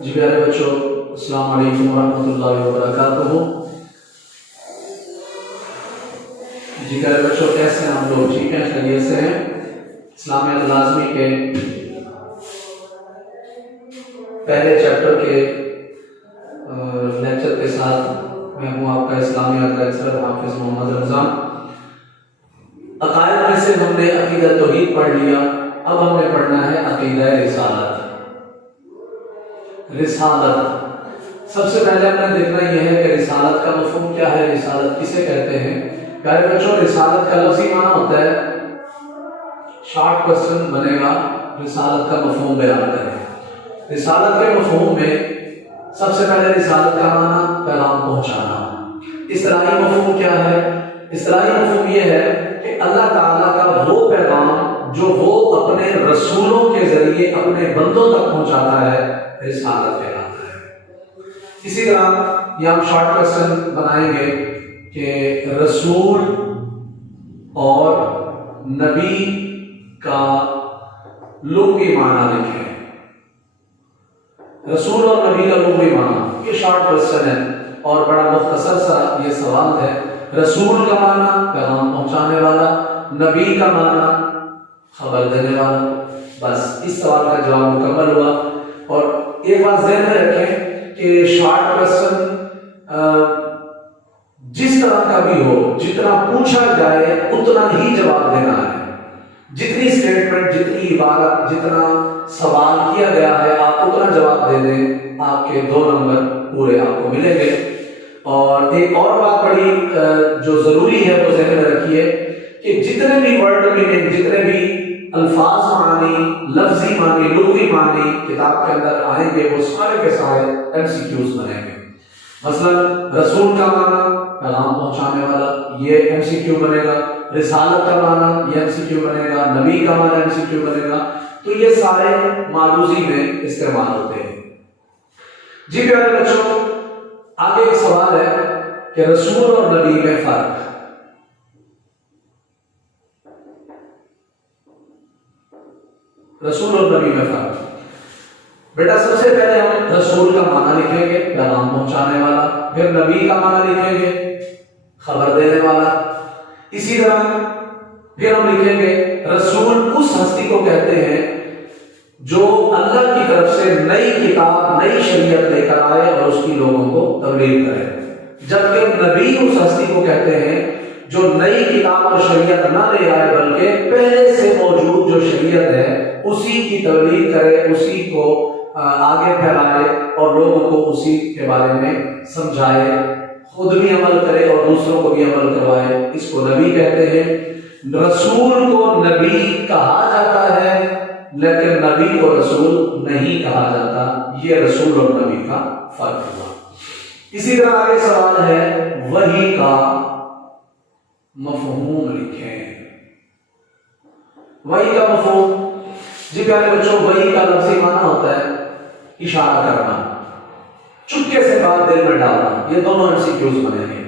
جی پیارے بچوں، السلام علیکم ورحمۃ اللہ وبرکاتہ۔ جی پیارے بچوں، کیسے ہیں آپ لوگ؟ ٹھیک ہیں، خیریت سے ہیں؟ اسلامیات لازمی کے پہلے چیپٹر کے لیکچر کے ساتھ میں ہوں آپ کا اسلامیات لیکچرر حافظ محمد رمضان۔ عقائد میں سے ہم نے عقیدہ توحید پڑھ لیا، اب ہم نے پڑھنا ہے عقیدہ رسالت۔ رسالت سب سے پہلے ہم نے دیکھنا یہ ہے کہ رسالت کا مفہوم کیا ہے، رسالت کسے کہتے ہیں۔ پیارے بچوں، رسالت کا لفظی معنی ہوتا ہے، شارٹ کوسچن بنے گا، رسالت کا مفہوم بیان کریں۔ رسالت کے مفہوم میں سب سے پہلے رسالت کا معنی پیغام پہنچانا۔ اصطلاحی مفہوم کیا ہے؟ اصطلاحی مفہوم یہ ہے کہ اللہ تعالیٰ کا وہ پیغام جو وہ اپنے رسولوں کے ذریعے اپنے بندوں تک پہنچاتا ہے، رسالت کہلاتا ہے۔ اسی طرح یہ ہم شارٹ کوسچن بنائیں گے کہ رسول اور نبی کا لغوی معنی لکھیں۔ رسول اور نبی کا لغوی معنی، یہ شارٹ کوسچن ہے اور بڑا مختصر سا یہ سوال ہے۔ رسول کا معنی پیغام پہنچانے والا، نبی کا معنی خبر دینے والا۔ بس اس سوال کا جواب مکمل ہوا۔ اور ایک بات ذہن میں رکھیں کہ شارٹ کوسچن جس طرح کا بھی ہو، جتنا پوچھا جائے اتنا ہی جواب دینا ہے۔ جتنی اسٹیٹمنٹ، جتنی عبارت، جتنا سوال کیا گیا ہے آپ اتنا جواب دے دیں، آپ کے 2 نمبر پورے آپ کو ملیں گے۔ اور ایک اور بات بڑی جو ضروری ہے وہ ذہن میں رکھیے کہ جتنے بھی ورڈ میننگ، جتنے بھی الفاظ معنی، لفظی معنی، لغوی معنی کتاب کے اندر آئیں گے، وہ سارے کے سارے ایم سی کیوز بنیں گے۔ مثلا رسول کا معنی پیغام پہنچانے والا، یہ ایم سی کیو بنے گا۔ رسالت کا معنی یہ ایم سی کیو بنے گا۔ نبی کا معنی ایم سی کیو بنے گا۔ تو یہ سارے معروضی میں استعمال ہوتے ہیں۔ جی پیارے بچوں، آگے ایک سوال ہے کہ رسول اور نبی میں فرق۔ رسول اور نبی میں فرق بیٹا، سب سے پہلے ہم رسول کا معنی لکھیں گے، پیغام پہنچانے والا۔ پھر نبی کا معنی لکھیں گے، خبر دینے والا۔ اسی طرح پھر ہم لکھیں گے رسول اس ہستی کو کہتے ہیں جو اللہ کی طرف سے نئی کتاب، نئی شریعت لے کر آئے اور اس کی لوگوں کو تبلیغ کرے۔ جبکہ نبی اس ہستی کو کہتے ہیں جو نئی کتاب اور شریعت نہ لے آئے بلکہ پہلے سے موجود جو شریعت ہے اسی کی تبلیغ کرے، اسی کو آگے پھیلائے اور لوگوں کو اسی کے بارے میں سمجھائے، خود بھی عمل کرے اور دوسروں کو بھی عمل کروائے۔ اس کو نبی کہتے ہیں۔ رسول کو نبی کہا جاتا ہے لیکن نبی کو رسول نہیں کہا جاتا۔ یہ رسول اور نبی کا فرق ہوا۔ اسی طرح آگے سوال ہے وحی کا مفہوم لکھیں۔ وحی کا مفہوم، جی پیارے بچوں، وحی کا لفظی معنی ہوتا ہے اشارہ کرنا، چپکے سے بات دل میں ڈالنا۔ یہ دونوں ایم سی کیوز بنے گے۔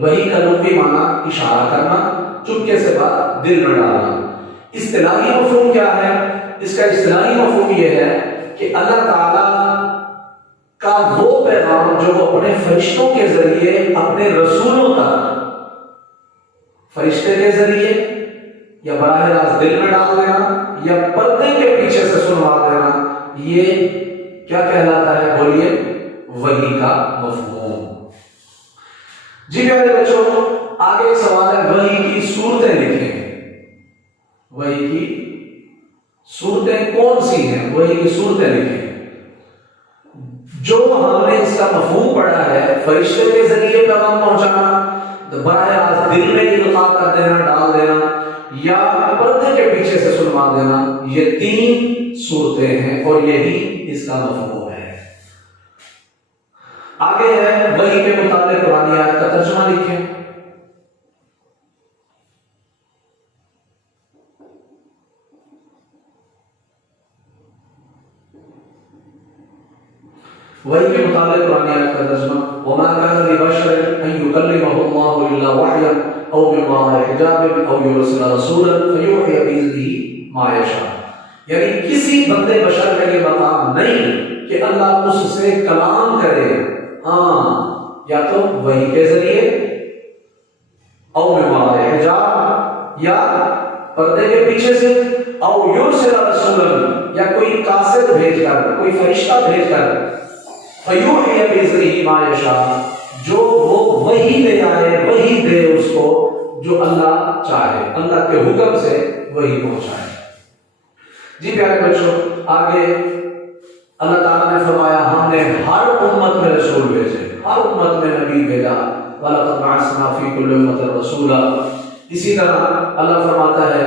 وحی کا لغوی معنی اشارہ کرنا، چپکے سے بات دل میں ڈالنا۔ اصطلاحی مفہوم کیا ہے؟ اس کا اصطلاحی مفہوم یہ ہے کہ اللہ تعالیٰ کا وہ پیغام جو وہ اپنے فرشتوں کے ذریعے اپنے رسولوں تک، فرشتے کے ذریعے یا براہ راست دل میں ڈال دینا یا پردے کے پیچھے سے سنوا دینا، یہ کیا کہلاتا ہے؟ بولیے، وحی کا مفہوم۔ جی پیارے بچوں، آگے سوال ہے وحی کی صورتیں لکھیں۔ وحی کی صورتیں کون سی ہیں؟ وحی کی صورتیں لکھیں۔ جو ہم نے اس کا مفہوم پڑھا ہے، فرشتے کے ذریعے پیغام پہنچانا، براہ راست دل میں القاء کر دینا، ڈال دینا، یا پردے کے پیچھے سے سنوا دینا، یہ 3 صورتیں ہیں اور یہی اس کا مفہوم ہے۔ آگے ہے وحی کے مطابق قرآن آیت کا ترجمہ لکھیں۔ وحی کے مطابق قرآن آیت کا ترجمہ وَمَا كَانَ لِبَشَرٍ أَن يُكَلِّمَهُ اللَّهُ إِلَّا وَحْيًا أَوْ مِنْ وَرَاءِ حِجَابٍ أَوْ يُرْسِلَ رَسُولًا فَيُوحِيَ بِإِذْنِهِ مَا يَشَاءُ۔ یعنی کسی بندے بشر کا یہ مقام نہیں کہ اللہ اس سے کلام کرے، ہاں یا تو وحی کے ذریعے او من وراء حجاب یا پردے کے پیچھے سے، او یرسل رسولا یا کوئی قاصد بھیج کر، کوئی فرشتہ بھیج کر، فیوحی بإذنہ ما یشاء جو وہ وحی لے آئے، وحی دے اس کو جو اللہ چاہے، اللہ کے حکم سے وحی پہنچائے۔ جی پیارے بچوں، آگے اللہ تعالیٰ نے فرمایا ہم نے ہر امت میں رسول بھیجے، ہر امت میں نبی بھیجا، وَلَقَدْ بَعَثْنَا فِي كُلِّ أُمَّةٍ رَسُولًا۔ اسی طرح اللہ فرماتا ہے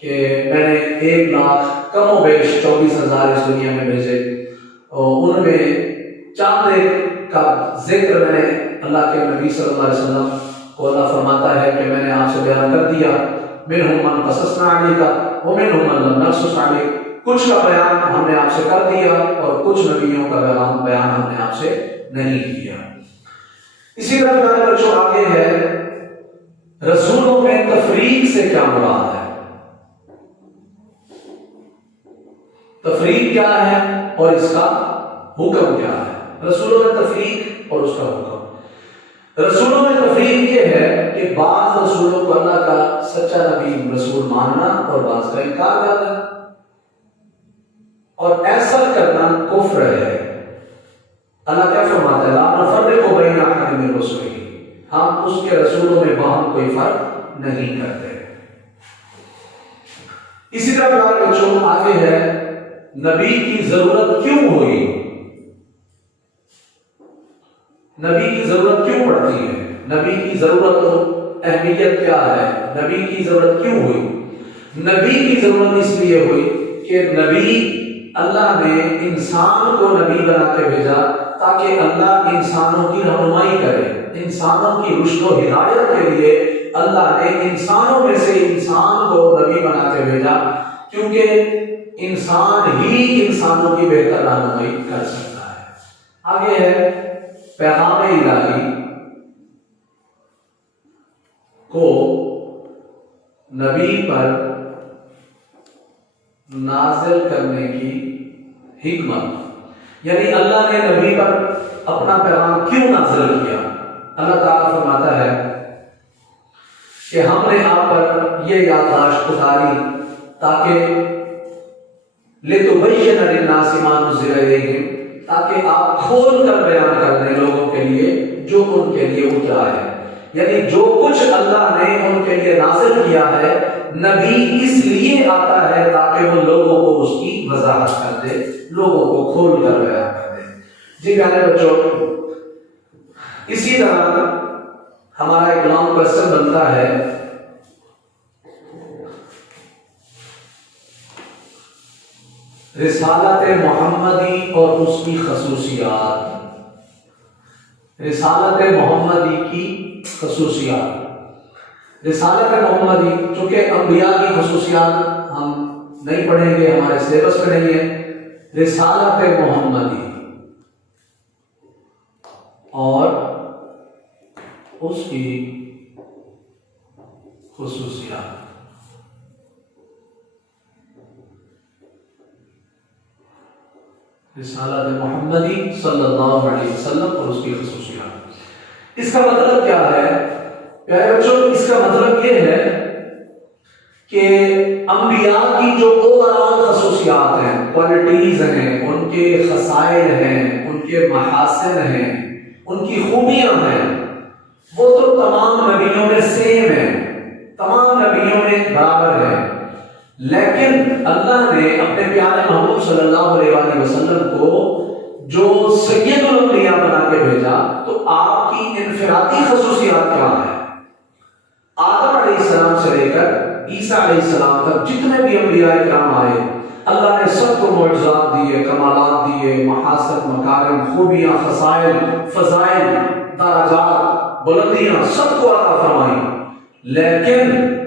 کہ میں نے 1,00,000 کم و بیش 24,000 اس دنیا میں بھیجے، اور ان میں چاند ایک کا ذکر میں نے اللہ کے نبی صلی اللہ علیہ وسلم کو اللہ فرماتا ہے کہ میں نے آپ سے بیان کر دیا، مِنْهُمْ مَنْ قَصَصْنَا عَلَيْكَ وَمِنْهُمْ مَنْ لَمْ نَقْصُصْ عَلَيْكَ، کچھ کا بیان ہم نے آپ سے کر دیا اور کچھ نبیوں کا بیان ہم نے آپ سے نہیں کیا۔ اسی طرح میرے بچوں آگے ہے رسولوں میں تفریق سے کیا مراد ہے، تفریق کیا ہے اور اس کا حکم کیا ہے۔ رسولوں میں تفریق اور اس کا حکم، رسولوں میں تفریق یہ ہے کہ بعض رسولوں کو اللہ کا سچا نبی رسول ماننا اور بعض کا انکار کرنا، اور ایسا کرنا کفر ہے۔ اللہ کیا فرماتا ہے، لا نفرق بین احد من رسلہ، ہم اس کے رسولوں میں باہم کوئی فرق نہیں کرتے۔ اسی طرح پیارے بچوں آگے ہے نبی کی ضرورت کیوں ہوئی، نبی کی ضرورت کیوں پڑتی ہے، نبی کی ضرورت اہمیت کیا ہے، نبی کی ضرورت کیوں ہوئی؟ نبی کی ضرورت اس لیے ہوئی کہ نبی اللہ نے انسان کو نبی بنا کے بھیجا تاکہ اللہ انسانوں کی رہنمائی کرے، انسانوں کی رشد و ہدایت کے لیے اللہ نے انسانوں میں سے انسان کو نبی بنا کے بھیجا، کیونکہ انسان ہی انسانوں کی بہتر رہنمائی کر سکتا ہے۔ آگے ہے پیغام الہی کو نبی پر نازل کرنے کی حکمت، یعنی اللہ نے نبی پر اپنا پیغام کیوں نازل کیا۔ اللہ تعالیٰ فرماتا ہے کہ ہم نے آپ پر یہ یادداشت اتاری تاکہ لِتُبَيِّنَ لِلنَّاسِ مَا نُزِّلَ إِلَيْهِمْ، تاکہ آپ کھول کر بیان کر دیں لوگوں کے لیے جو ان کے لیے اترا ہے، یعنی جو کچھ اللہ نے ان کے لیے نازل کیا ہے نبی اس لیے آتا ہے تاکہ وہ لوگوں کو اس کی وضاحت کر دے، لوگوں کو کھول کر بیان کر دے۔ جی پیارے بچوں، اسی طرح ہمارا ایک لانگ کوسچن بنتا ہے رسالت محمدی اور اس کی خصوصیات، رسالت محمدی کی خصوصیات۔ رسالت محمدی چونکہ انبیاء کی خصوصیات ہم نہیں پڑھیں گے، ہمارے سلیبس میں نہیں ہے، رسالت محمدی اور اس کی خصوصیات۔ رسالت محمدی صلی اللہ علیہ وسلم اور اس کی خصوصیات۔ اس کا مطلب کیا ہے پیارے بچوں؟ اس کا مطلب یہ ہے کہ انبیاء کی جو اوورآل خصوصیات ہیں، کوالٹیز ہیں، ان کے خصائل ہیں، ان کے محاسن ہیں، ان کی خوبیاں ہیں، وہ تو تمام نبیوں میں سیم ہیں، تمام نبیوں میں برابر ہیں، لیکن اللہ نے اپنے پیارے محبوب صلی اللہ علیہ وسلم کو جو سید الانبیاء بنا کے بھیجا تو آپ کی انفرادی خصوصیات کیا ہیں؟ آدم علیہ السلام سے لے کر عیسیٰ علیہ السلام تک جتنے بھی انبیاء کرام آئے، اللہ نے سب کو معجزات دیے، کمالات دیے، محاسن، مکارم، خوبیاں، خصائل، فضائل، درجات، بلندیاں سب کو عطا فرمائی، لیکن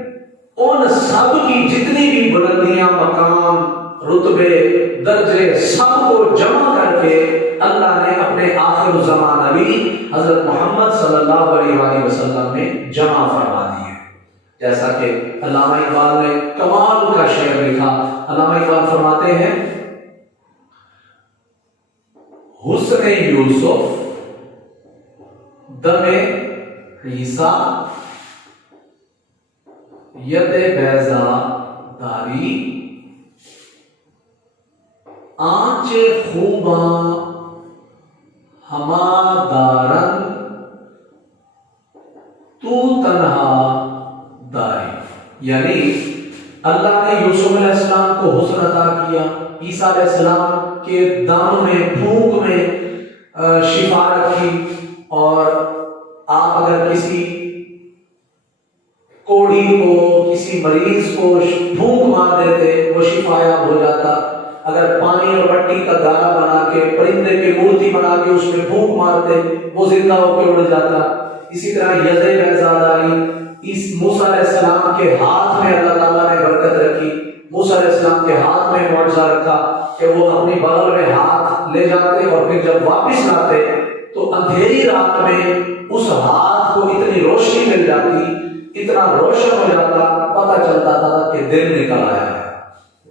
ان سب کی جتنی بھی بلندیاں، مقام، رتبے، درجے سب کو جمع کر کے اللہ نے اپنے آخر الزمان نبی حضرت محمد صلی اللہ علیہ وسلم میں جمع فرما دیے۔ جیسا کہ علامہ اقبال نے کمال کا شعر لکھا، علامہ اقبال فرماتے ہیں حسن یوسف دم عیسیٰ ید بیضا داری آنچ خوباں ہما دارن تو تنہا داری، یعنی اللہ نے یوسف علیہ السلام کو حسن عطا کیا، عیسیٰ علیہ السلام کے دم میں پھونک میں شفا رکھی، اور آپ اگر کسی کوڑی کو کسی مریض کو پھونک مار دیتے وہ شفا یاب ہو جاتا، اگر پانی اور مٹی کا گارا بنا کے پرندے کی مورتی بنا کے اس میں پھونک مارتے وہ زندہ ہو کے اڑ جاتا۔ اسی طرح ید بیضاداری، اس موسیٰ علیہ السلام کے ہاتھ میں اللہ تعالیٰ نے برکت رکھی، موسیٰ علیہ السلام کے ہاتھ میں معجزہ رکھا کہ وہ اپنی بغل میں ہاتھ لے جاتے اور پھر جب واپس لاتے تو اندھیری رات میں اس ہاتھ کو اتنی روشنی مل جاتی، اتنا روشن ہو جاتا، پتہ چلتا تھا کہ دن نکل آیا ہے۔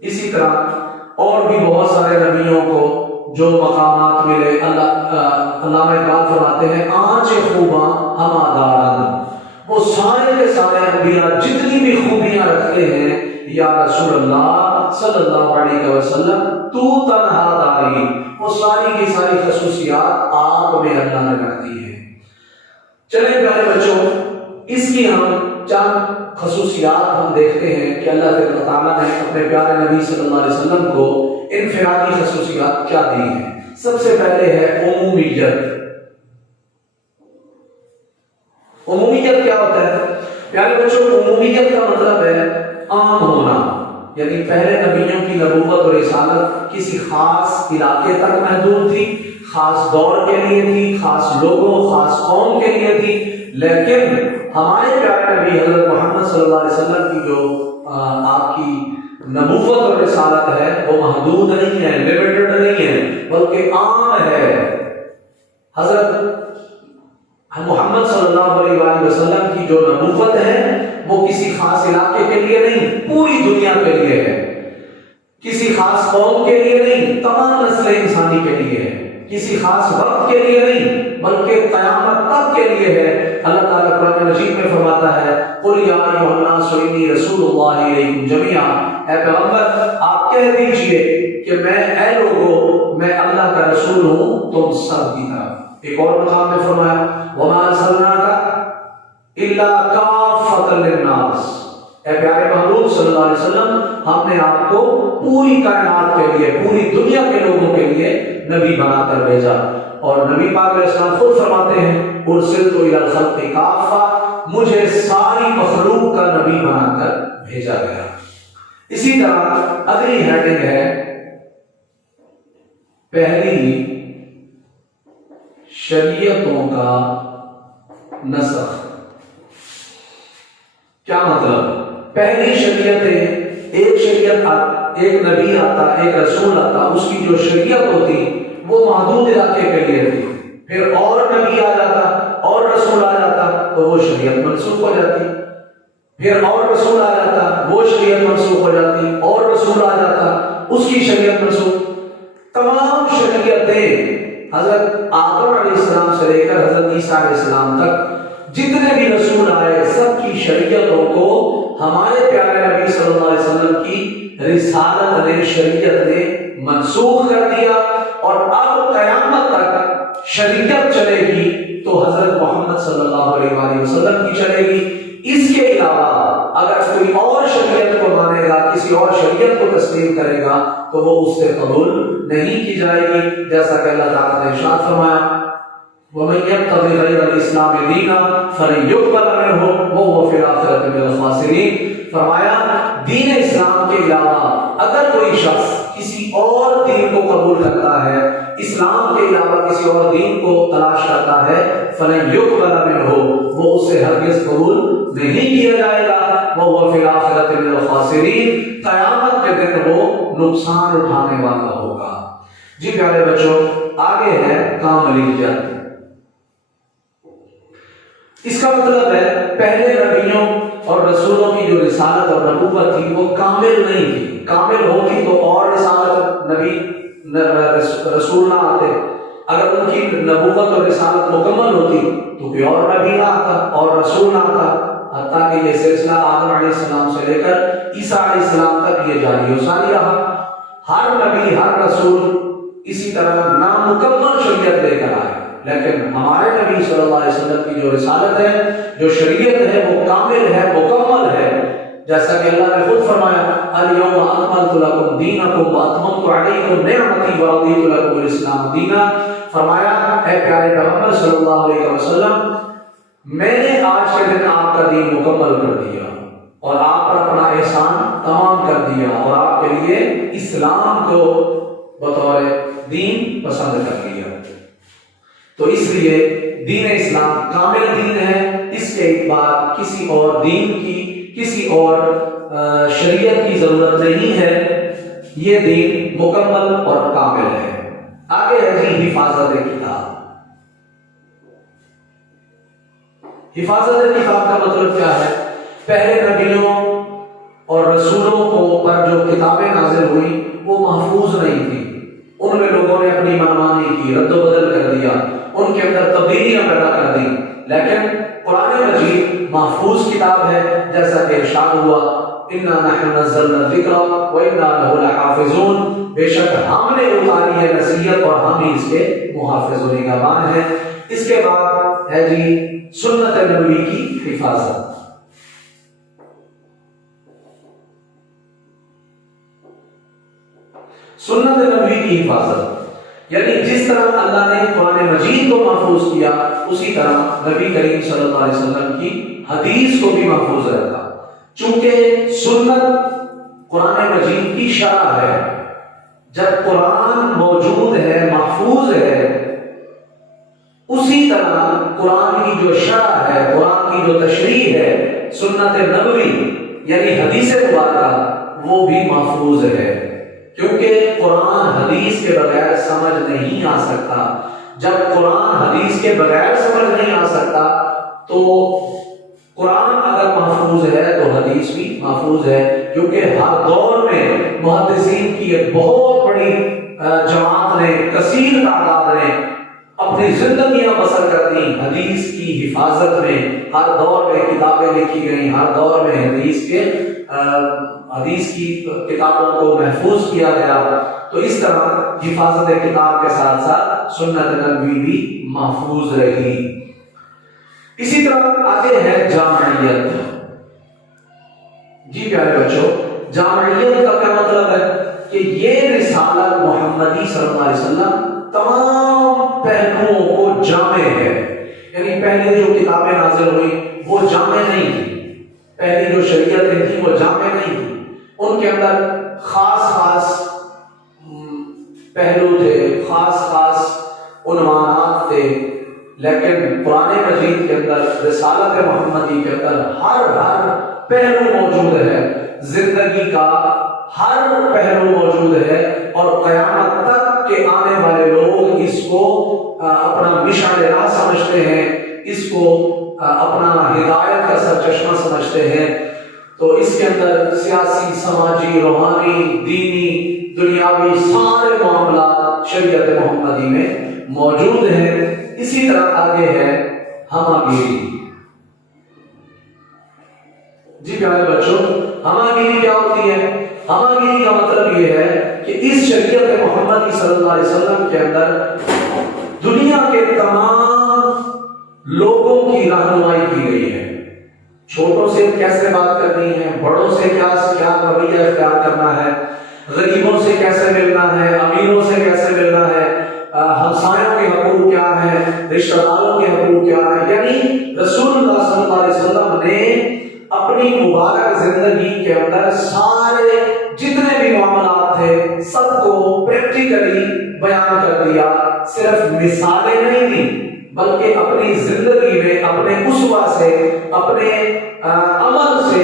اسی طرح اور بھی بہت سارے نبیوں کو جو مقامات ملے، علامہ اقبال فرماتے ہیں آنچ خوباں ہما دارن، وہ سارے کے سارے انبیاء جتنی بھی خوبیاں رکھتے ہیں یا رسول اللہ صلی اللہ علیہ وسلم تو تنہا داری، وہ ساری کی ساری خصوصیات آپ میں اللہ نے رکھ دی ہے۔ چلیں پیارے بچوں، اس کی ہم چند خصوصیات ہم دیکھتے ہیں کہ اللہ تعالیٰ نے اپنے پیارے نبی صلی اللہ علیہ وسلم کو انفرادی خصوصیات کیا دی ہیں۔ سب سے پہلے ہے عمومیت۔ عمومیت کیا ہوتا ہے پیارے بچوں؟ عمومیت کا مطلب ہے عام ہونا، یعنی پہلے نبیوں کی نبوت اور رسالت کسی خاص علاقے تک محدود تھی، خاص دور کے لیے تھی، خاص لوگوں خاص قوم کے لیے تھی، لیکن ہمارے پیارے نبی حضرت محمد صلی اللہ علیہ وسلم کی جو آپ کی نبوت اور رسالت ہے وہ محدود نہیں ہے، لیمیٹڈ نہیں ہے، بلکہ عام ہے۔ حضرت محمد صلی اللہ علیہ وآلہ وسلم کی جو نبوت ہے وہ کسی خاص علاقے کے لیے نہیں، پوری دنیا کے لیے ہے، کسی خاص قوم کے لیے نہیں، تمام نسل انسانی کے لیے ہے، کسی خاص وقت کے لیے نہیں بلکہ قیامت تک کے لیے ہے۔ اللہ تعالیٰ قرآن مجید میں فرماتا ہے قُلْ يَا أَيُّهَا النَّاسُ إِنِّي رَسُولُ اللَّهِ إِلَيْكُمْ جَمِيعًا، اے پیغمبر آپ کہہ دیجئے کہ اے لوگو میں اللہ کا رسول ہوں تم سب کی طرف۔ ایک اور مقام میں فرمایا وَمَا أَرْسَلْنَاكَ إِلَّا كَافَّةً لِلنَّاسِ، اے پیارے محبوب صلی اللہ علیہ وسلم ہم نے آپ کو پوری کائنات کے لیے، پوری دنیا کے لوگوں کے لیے نبی بنا کر بھیجا۔ اور نبی پاک علیہ السلام خود فرماتے ہیں ارسلت الی الخلق کافہ، مجھے ساری مخلوق کا نبی بنا کر بھیجا گیا۔ اسی طرح اگلی ہیڈنگ ہے پہلی شریعتوں کا نسخ۔ کیا مطلب؟ پہلی شریعتیں، ایک شریعت ایک نبی آتا، ایک رسول آتا، اس کی جو شریعت ہوتی وہ محدود علاقے کے لیے تھی، پھر اور نبی آ جاتا اور رسول آ جاتا تو وہ شریعت منسوخ ہو جاتی، پھر اور رسول آ جاتا وہ شریعت منسوخ ہو جاتی، اور رسول آ جاتا اس کی شریعت منسوخ۔ تمام شریعتیں حضرت آدم علیہ السلام سے لے کر حضرت عیسیٰ علیہ السلام تک جتنے بھی رسول آئے سب کی شریعتوں کو ہمارے پیارے نبی صلی اللہ علیہ وسلم کی رسالت نے، شریعت نے منسوخ کر دیا، اور اب قیامت تک شریعت چلے گی تو حضرت محمد صلی اللہ علیہ وآلہ وسلم کی چلے گی۔ اس کے علاوہ اگر کوئی اور شریعت کو مانے گا، کسی اور شریعت کو تسلیم کرے گا تو وہ اس سے قبول نہیں کی جائے گی، جیسا کہ اللہ تعالیٰ نے ارشاد فرمایا وَمَن يَبْتَغِ غَيْرَ الْإِسْلَامِ دِينًا فَلَن يُقْبَلَ مِنْهُ وَهُوَ فِي الْآخِرَةِ مِنَ الْخَاسِرِينَ۔ فرمایا دین اسلام کے علاوہ اگر کوئی شخص کسی اور دین کو قبول کرتا ہے، اسلام کے علاوہ کسی اور دین کو تلاش کرتا ہے، فَلَن يُقْبَلَ مِنْهُ، وہ اس سے ہرگز قبول نہیں کیا جائے گا، وَهُوَ فِي الْآخِرَةِ مِنَ الْخَاسِرِينَ، قیامت کے دن وہ نقصان اٹھانے والا ہوگا۔ جی پیارے بچوں، آگے ہے کاملیت۔ اس کا مطلب ہے پہلے نبیوں اور رسولوں کی جو رسالت اور نبوت تھی وہ کامل نہیں تھی، کامل ہوتی تو اور رسالت نبی رسول نہ آتے، اگر ان کی نبوت اور رسالت مکمل ہوتی تو کوئی اور نبی نہ آتا اور رسول نہ آتا، حتیٰ کہ یہ سلسلہ آدم علیہ السلام سے لے کر عیسیٰ علیہ السلام تک یہ جاری و ساری رہا۔ ہر نبی ہر رسول اسی طرح نامکمل شریعت لے کر آئے، لیکن ہمارے نبی صلی اللہ علیہ وسلم کی جو رسالت ہے، جو شریعت ہے، وہ کامل ہے، مکمل ہے۔ جیسا کہ اللہ نے خود فرمایا الیوم اکملت لکم دینکم واتممت علیکم نعمتی ورضیت لکم الاسلام دینا۔ فرمایا اے پیارے پیغمبر صلی اللہ علیہ وسلم، میں نے آج کے دن آپ کا دین مکمل کر دیا اور آپ پر اپنا احسان تمام کر دیا اور آپ کے لیے اسلام کو بطور دین پسند کر لیا۔ تو اس لیے دین اسلام کامل دین ہے، اس کے بعد کسی اور دین کی، کسی اور شریعت کی ضرورت نہیں ہے، یہ دین مکمل اور کامل ہے۔ آگے ہے جی حفاظت کتاب۔ حفاظت کتاب کا مطلب کیا ہے؟ پہلے نبیوں اور رسولوں کو پر جو کتابیں نازل ہوئی وہ محفوظ نہیں تھی، ان میں لوگوں نے اپنی منمانی کی، رد و بدل کر دیا، ان کے اندر تبدیلیاں پیدا کر دی۔ لیکن قرآن مجید محفوظ کتاب ہے، جیسا کہ ارشاد ہوا اِنَّا نَحْنُ نَزَّلْنَا الذِّكْرَ وَإِنَّا لَهُ لَحَافِظُونَ، بے شک ہم نے اتاری ہے نصیحت اور ہم ہی اس کے محافظ و نگہبان ہیں۔ اس کے بعد ہے جی سنت نبوی کی حفاظت۔ سنت نبوی کی حفاظت یعنی جس طرح اللہ نے قرآن مجید کو محفوظ کیا، اسی طرح نبی کریم صلی اللہ علیہ وسلم کی حدیث کو بھی محفوظ رکھا۔ چونکہ سنت قرآن مجید کی شرح ہے، جب قرآن موجود ہے، محفوظ ہے، اسی طرح قرآن کی جو شرح ہے، قرآن کی جو تشریح ہے، سنت نبوی یعنی حدیث مبارکہ، وہ بھی محفوظ ہے، کیونکہ قرآن حدیث کے بغیر سمجھ نہیں آ سکتا۔ جب قرآن حدیث کے بغیر سمجھ نہیں آ سکتا تو قرآن اگر محفوظ ہے تو حدیث بھی محفوظ ہے، کیونکہ ہر دور میں محدثین کی ایک بہت بڑی جماعت نے، کثیر تعداد نے اپنی زندگیاں بسر کر دی حدیث کی حفاظت میں۔ ہر دور میں کتابیں لکھی گئیں، ہر دور میں حدیث کی کتابوں کو محفوظ کیا گیا۔ تو اس طرح حفاظت کتاب کے ساتھ ساتھ سنت نبوی بھی محفوظ رہی۔ اسی طرح آگے ہے جامعیت۔ جی پیارے بچوں، جامعیت کا کیا مطلب ہے؟ کہ یہ رسالت محمدی صلی اللہ علیہ وسلم تمام پہلوؤں کو جامع ہے، یعنی پہلے جو کتابیں نازل ہوئی وہ جامع نہیں تھی، پہلی جو شریعتیں تھیں وہ جامع نہیں تھی، ان کے اندر خاص خاص پہلو تھے، خاص خاص عنوانات تھے، لیکن قرآن مجید کے اندر، رسالت محمدی کے اندر ہر پہلو موجود ہے، زندگی کا ہر پہلو موجود ہے، اور قیامت تک کے آنے والے لوگ اس کو اپنا مشعل راہ سمجھتے ہیں، اس کو اپنا ہدایت کا سرچشمہ سمجھتے ہیں۔ تو اس کے اندر سیاسی، سماجی، روحانی، دینی، دنیاوی سارے معاملات شریعت محمدی میں موجود ہیں۔ اسی طرح آگے ہے ہمہ گیری۔ جی پیارے بچوں، ہمہ گیری کیا ہوتی ہے؟ ہمہ گیری کا مطلب یہ ہے کہ اس شریعت محمدی صلی اللہ علیہ وسلم کے اندر دنیا کے تمام لوگوں کی رہنمائی کی گئی ہے۔ چھوٹوں سے کیسے بات کرنی ہے، بڑوں سے کیا رویہ اختیار کرنا ہے، غریبوں سے کیسے ملنا ہے، امیروں سے کیسے ملنا ہے، ہمسایوں کے حقوق کیا ہیں، رشتہ داروں کے حقوق کیا ہیں، یعنی رسول اللہ صلی اللہ علیہ وسلم نے اپنی مبارک زندگی کے اندر سارے جتنے بھی معاملات تھے سب کو پریکٹیکلی بیان کر دیا۔ صرف مثالیں نہیں دیں بلکہ اپنی زندگی میں، اپنے اسوہ سے، اپنے عمل سے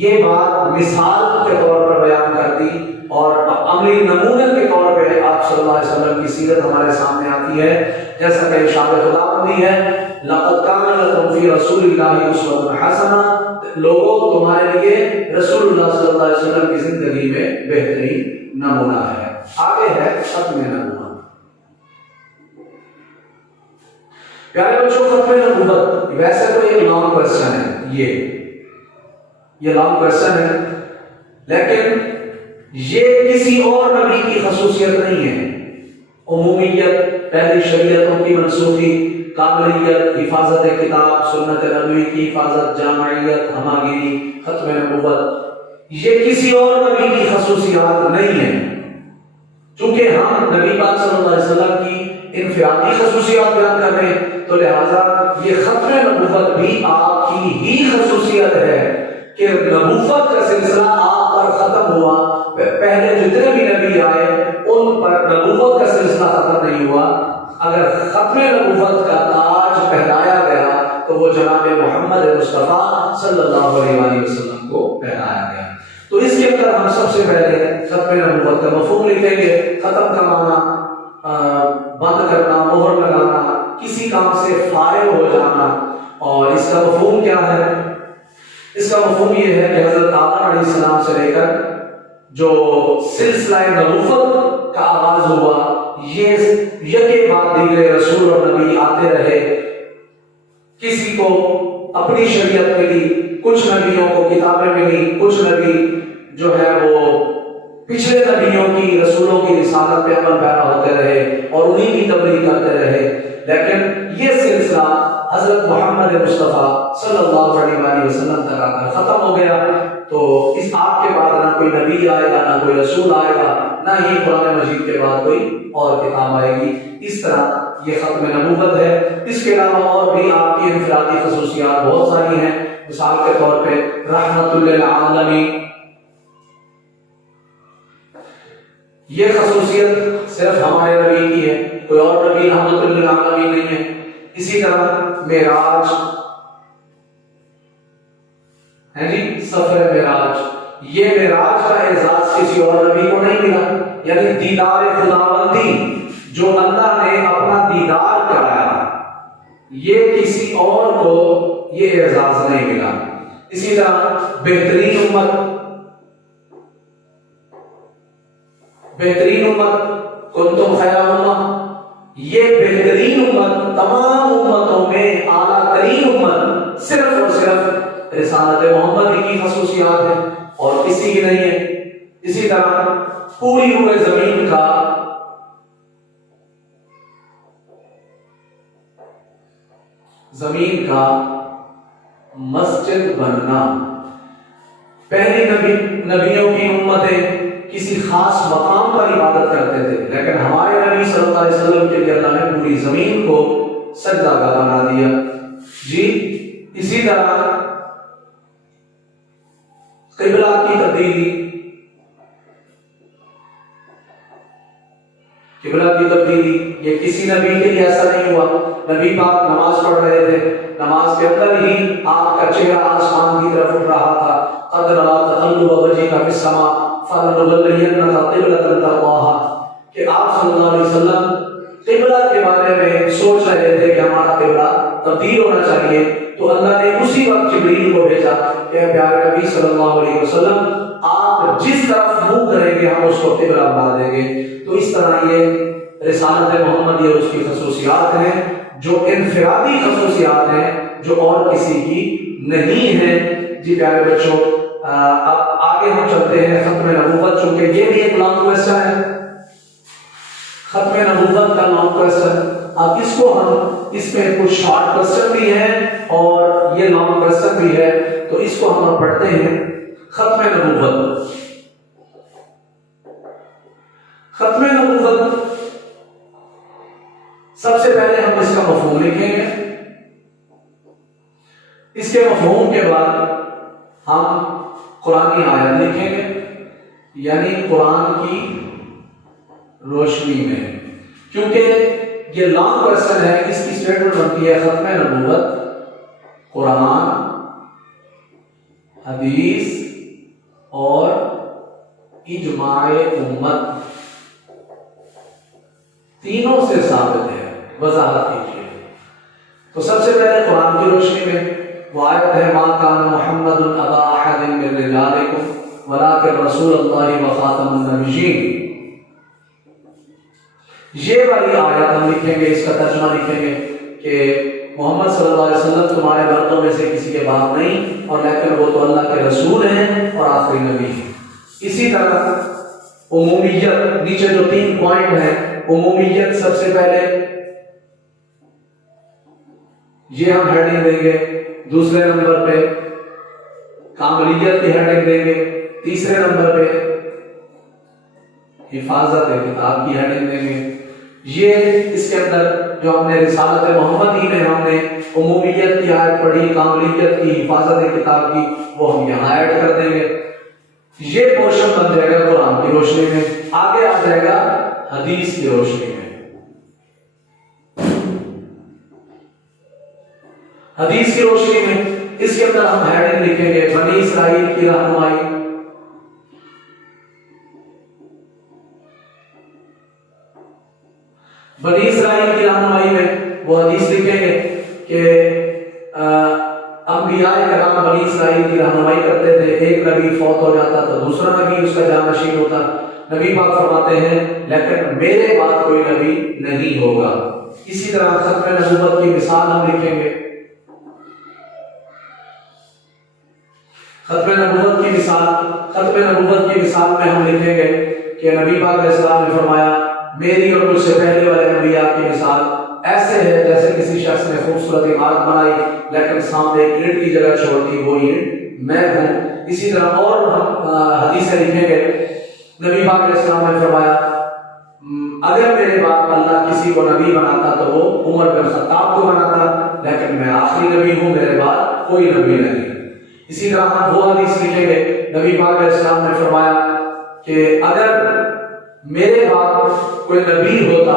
یہ بات مثال کے طور پر بیان کر دی، اور عملی نمونے کے طور پہ آپ صلی اللہ علیہ وسلم کی سیرت ہمارے سامنے آتی ہے، جیسا کہ ارشاد خداوندی ہے لقد کان لکم فی رسول اللہ اسوۃ حسنہ، لوگوں تمہارے لیے رسول اللہ صلی اللہ علیہ وسلم کی زندگی میں بہترین نمونہ ہے۔ آگے ہے ختم نبوت۔ پیارے بچوں، ختم نبوت ویسے تو یہ لانگ کوسچن ہے، یہ لانگ کوسچن ہے، لیکن یہ کسی اور نبی کی خصوصیت نہیں ہے۔ عمومیت، پہلی شریعتوں کی منسوخی، کاملیت، حفاظت کتاب سنت نبوی کی حفاظت، جامعیت، ہماگیری، ختم نبوت، یہ کسی اور نبی کی خصوصیات نہیں ہے۔ چونکہ ہم نبی پاک صلی اللہ علیہ وسلم کی انفرادی خصوصیات بیان کر رہے ہیں، تو لہذا یہ ختم نبوت بھی آپ کی ہی خصوصیت ہے کہ نبوت کا سلسلہ آپ پر ختم ہوا۔ پہلے جتنے بھی نبی آئے ان پر نبوت کا سلسلہ ختم نہیں ہوا۔ اگر ختم نبوت کا تاج پہنایا گیا تو وہ جناب محمد مصطفیٰ صلی اللہ علیہ وسلم کو پہنایا گیا۔ تو اس کے اندر ہم سب سے پہلے ختم نبوت کا مفہوم لکھیں گے۔ ختم کا معنی بند کرنا، مہر لگانا، کسی کام سے فارغ ہو جانا۔ اور اس کا مفہوم کیا ہے؟ اس کا مفہوم یہ ہے کہ حضرت آدم علیہ السلام سے لے کر جو سلسلہ نبوت کا آغاز ہوا، یہ یکے بعد دیگرے رسول اور نبی آتے رہے۔ کسی کو اپنی شریعت ملی، کچھ نبیوں کو کتابیں ملی، کچھ نبی جو ہے وہ پچھلے نبیوں کی، رسولوں کی رسالت پہ عمل پیرا ہوتے رہے اور انہی کی تبلیغ کرتے رہے۔ لیکن یہ سلسلہ حضرت محمد مصطفیٰ صلی اللہ علیہ وسلم تک آ کر ختم ہو گیا۔ تو اس آپ کے بعد نہ کوئی نبی آئے گا، نہ کوئی رسول آئے گا، نہ ہی قرآن مجید کے بعد کوئی اور کتاب آئے گی۔ اس طرح یہ ختم نبوت ہے۔ اس کے علاوہ اور بھی آپ کی انفرادی خصوصیات بہت ساری ہیں۔ مثال کے طور پہ رحمت للعالمین، یہ خصوصیت صرف ہمارے نبی کی ہے، کوئی اور نبی رحمت للعالمین نہیں ہے۔ اسی طرح معراج ہے جی، سفر معراج، یہ معراج کا اعزاز کسی اور نبی کو نہیں ملا، یعنی دیدار خداوندی جو اللہ نے اپنا دیدار کرایا، یہ کسی اور کو یہ اعزاز نہیں ملا۔ اسی طرح بہترین امت کنتم خیر امہ، یہ بہترین امت، تمام امتوں میں اعلیٰ ترین امت صرف اور صرف رسالت محمد کی خصوصیات ہے اور کسی کی نہیں ہے۔ اسی طرح پوری ہوئے زمین کا مسجد بننا، پہلی نبیوں کی امتیں کسی خاص مقام پر عبادت کرتے تھے، لیکن ہمارے نبی صلی اللہ علیہ وسلم کے لیے اللہ نے پوری زمین کو سجدہ گاہ بنا دیا جی۔ اسی طرح قبلہ کی تبدیلی، یہ کسی نبی کے لیے ایسا نہیں ہوا۔ نبی پاک نماز پڑھ رہے تھے، نماز کے اندر ہی آپ کا چہرہ آسمان کی طرف اٹھ رہا تھا۔ قد رأى تقلب وجهك في السماء فلنولينك قبلة ترضاها، کہ آپ صلی اللہ علیہ وسلم قبلہ کے بارے میں سوچ رہے تھے کہ ہمارا قبلہ تبدیل ہونا چاہیے، تو اللہ نے اسی وقت جبریل کو بھیجا کہ پیارے نبی صلی اللہ علیہ وسلم آپ جس طرف منہ کریں گے ہم اس کو قبلہ بنا دیں گے۔ تو اس طرح یہ رسالت محمد یہ اس کی خصوصیات ہیں جو انفرادی خصوصیات ہیں جو اور کسی کی نہیں ہیں۔ جی پیارے بچوں، اب آگے ہم چلتے ہیں ختم نبوت، چونکہ یہ بھی ایک لانگ کوسچن ہے، ختم نبوت کا لانگ کوسچن۔ اب اس کو ہم، اس میں کچھ شارٹ کوسچن بھی ہیں اور یہ لانگ کوسچن بھی ہے، تو اس کو ہم پڑھتے ہیں۔ ختم نبوت، ختم نبوت سب سے پہلے ہم اس کا مفہوم لکھیں گے، اس کے مفہوم کے بعد ہم قرآنی آیت لکھیں گے، یعنی قرآن کی روشنی میں، کیونکہ یہ لانگ کوسچن ہے، اس کی اسٹیٹمنٹ بنتی ہے ختم نبوت قرآن، حدیث اور اجماع امت تینوں سے ثابت ہے۔ وضاحت کیجیے۔ تو سب سے پہلے قرآن کی روشنی میں وہ آیت ہے ما کان محمد ابا احد من رجالکم ولکن رسول اللہ و خاتم النبیین. یہ والی آیت ہم لکھیں گے، اس کا ترجمہ لکھیں گے کہ محمد صلی اللہ علیہ وسلم تمہارے مردوں میں سے کسی کے بعد نہیں، اور لیکن وہ تو اللہ کے رسول ہیں اور آخری نبی ہیں. اسی طرح عمومیت، نیچے جو 3 پوائنٹ ہیں، عمومیت سب سے پہلے یہ ہم ہیڈنگ دیں گے، دوسرے نمبر پہ کاملیت کی ہیڈنگ دیں گے، تیسرے نمبر پہ حفاظت کتاب کی ہیڈنگ دیں گے. یہ اس کے اندر جو ہم نے رسالت محمدی میں ہم نے عمومیت کی آیت پڑھی، کاملیت کی، حفاظت کتاب کی، وہ ہم یہاں ایڈ کر دیں گے. یہ پورشن بن جائے گا قرآن کی روشنی میں. آگے آ جائے گا حدیث کی روشنی میں. حدیث کی روشنی میں اس کے اندر ہم ہیڈنگ لکھیں گے بنی اسرائیل کی رہنمائی. بنی اسرائیل کی رہنمائی میں وہ حدیث لکھیں گے کہ انبیاء کرام بنی اسرائیل کی رہنمائی کرتے تھے. ایک نبی فوت ہو جاتا تو دوسرا نبی اس کا جانشین ہوتا. نبی پاک فرماتے ہیں لیکن میرے بعد کوئی نبی نہیں ہوگا. اسی طرح ختم نبوت کی مثال ہم لکھیں گے. ختم نبوت کی مثال میں ہم لکھیں گے کہ نبی پاک علیہ السلام نے فرمایا میری اور مجھ سے پہلے والے انبیاء کی مثال ایسے ہے جیسے کسی شخص نے خوبصورت عمارت بنائی لیکن سامنے ایک اینٹ کی جگہ چھوڑ دی، وہ اینٹ میں ہوں. اسی طرح اور ہم حدیثیں لکھیں گے. نبی پاک علیہ السلام نے فرمایا اگر میرے بعد اللہ کسی کو نبی بناتا تو وہ عمر بن خطاب کو بناتا، لیکن میں آخری نبی ہوں، میرے بعد کوئی نبی نہیں. اسی طرح ہم وہ حدیث لکھیں گے. نبی پاک علیہ السلام نے فرمایا کہ اگر میرے بعد کوئی نبی ہوتا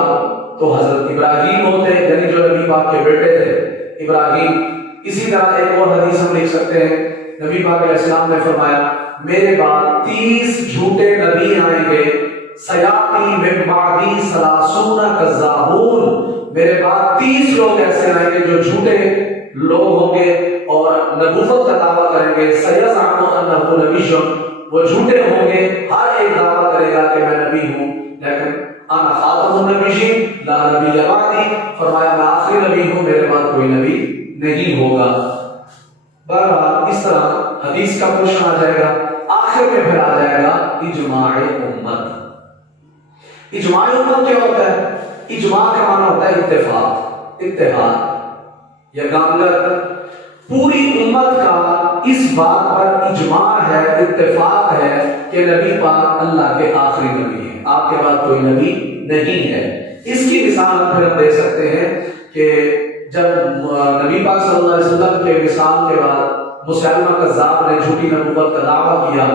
تو حضرت ابراہیم ہوتے، یعنی جو نبی پاک کے بیٹے تھے ابراہیم. اسی طرح ایک اور حدیث ہم لکھ سکتے ہیں. نبی پاک علیہ السلام نے فرمایا میرے بعد 30 جھوٹے نبی آئیں گے، سیاتی من بعدی 30 کذابون. میرے بعد 30 لوگ ایسے آئیں گے جو جھوٹے لوگ ہوں گے اور نبوت کا دعویٰ کریں گے. سیزعم انہ نبی، وہ جھوٹے ہوں گے، ہر ایک دعویٰ کرے گا کہ میں نبی ہوں، لیکن انا خاتم النبیین لا نبی بعدی. فرمایا میں آخری نبی ہوں، میرے بعد کوئی نبی نہیں ہوگا. بہرحال اس طرح حدیث کا پورشن آ جائے گا. آخر میں پھر آ جائے گا اجماع امت. اجماع امت کیا ہوتا ہے؟ اجماع کا معنی ہوتا ہے اتفاق، اتحاد یا گانگت. پوری امت کا اس بات پر اجماع ہے، اتفاق ہے کہ نبی پاک اللہ کے آخری نبی ہیں، آپ کے بعد کوئی نبی نہیں ہے. اس کی مثال ہم پھر دے سکتے ہیں کہ جب نبی پاک صلی اللہ علیہ وسلم کے وصال کے بعد مسلمہ کذاب نے جھوٹی نبوت کا دعویٰ کیا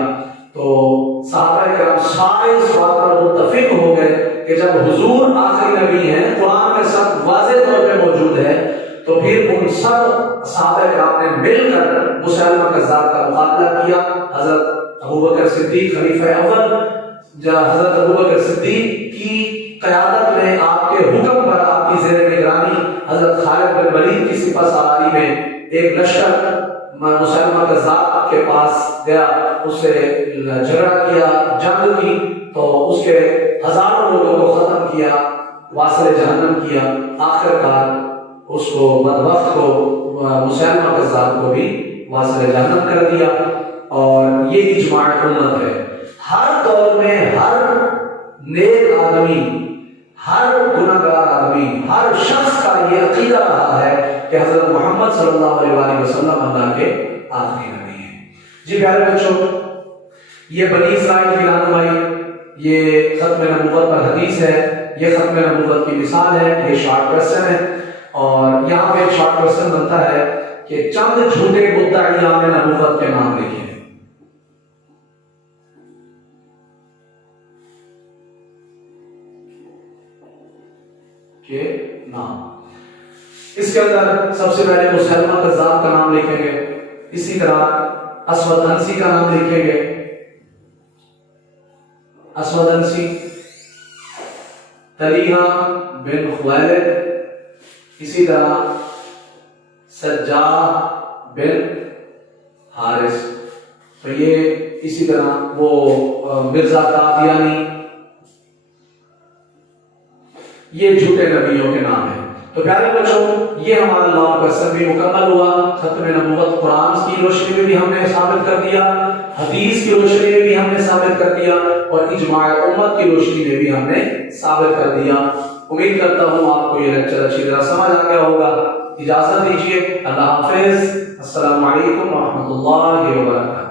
تو صحابہ کرام سارے اس بات پر متفق ہو گئے کہ جب حضور آخری نبی ہیں، قرآن میں سب واضح طور پہ موجود ہے، تو پھر ان سب صحابہ کرام نے مل کر مسلمہ کذاب کا مقابلہ کیا. حضرت ابوبکر صدیق خلیفہ اول، حضرت ابوبکر صدیق کی قیادت میں آپ کے حکم پر، آپ کی زیر نگرانی حضرت خالد بن ولید کی سپہ سالاری میں ایک لشکر مسلمہ کذاب کے پاس گیا، اس سے جھگڑا کیا، جنگ کی، تو اس کے ہزاروں لوگوں کو ختم کیا، واصل جہنم کیا. آخر کار اس کو بدبخت کو مسلمہ کذاب کو بھی واصل جہنم کر دیا. اور یہ اجماع امت ہے. ہر دور میں ہر نیک آدمی، ہر گناہگار آدمی، ہر شخص کا یہ عقیدہ رہا ہے کہ حضرت محمد صلی اللہ علیہ وسلم اللہ کے آخری نبی ہیں. جی پیارے بچوں، یہ بنی اسرائیل کی رہنمائی، یہ ختم نبوت پر حدیث ہے، یہ ختم نبوت کی مثال ہے، یہ شارٹ کوسچن ہے. اور یہاں پہ ایک شارٹ کوسچن بنتا ہے کہ چند جھوٹے مدعیان نبوت کے نام لکھیں کے نام. اس کے اندر سب سے پہلے مسلمہ کذاب کا نام لکھیں گے. اسی طرح اسود انسی کا نام لکھیں گے. اسود انسی، طلیحہ بن خویلد، اسی طرح سجاد بن حارث. تو یہ اسی طرح وہ مرزا قادیانی، یہ جھوٹے نبیوں کے نام ہیں. تو پیارے بچوں، یہ ہمارا نام کا سب بھی مکمل ہوا. ختم نبوت قرآن کی روشنی میں بھی ہم نے ثابت کر دیا، حدیث کی روشنی میں بھی ہم نے ثابت کر دیا، اور اجماع امت کی روشنی میں بھی ہم نے ثابت کر دیا. امید کرتا ہوں آپ کو یہ لیکچر اچھی طرح سمجھ آ گیا ہوگا. اجازت دیجیے، اللہ حافظ. السلام علیکم ورحمۃ اللہ وبرکاتہ.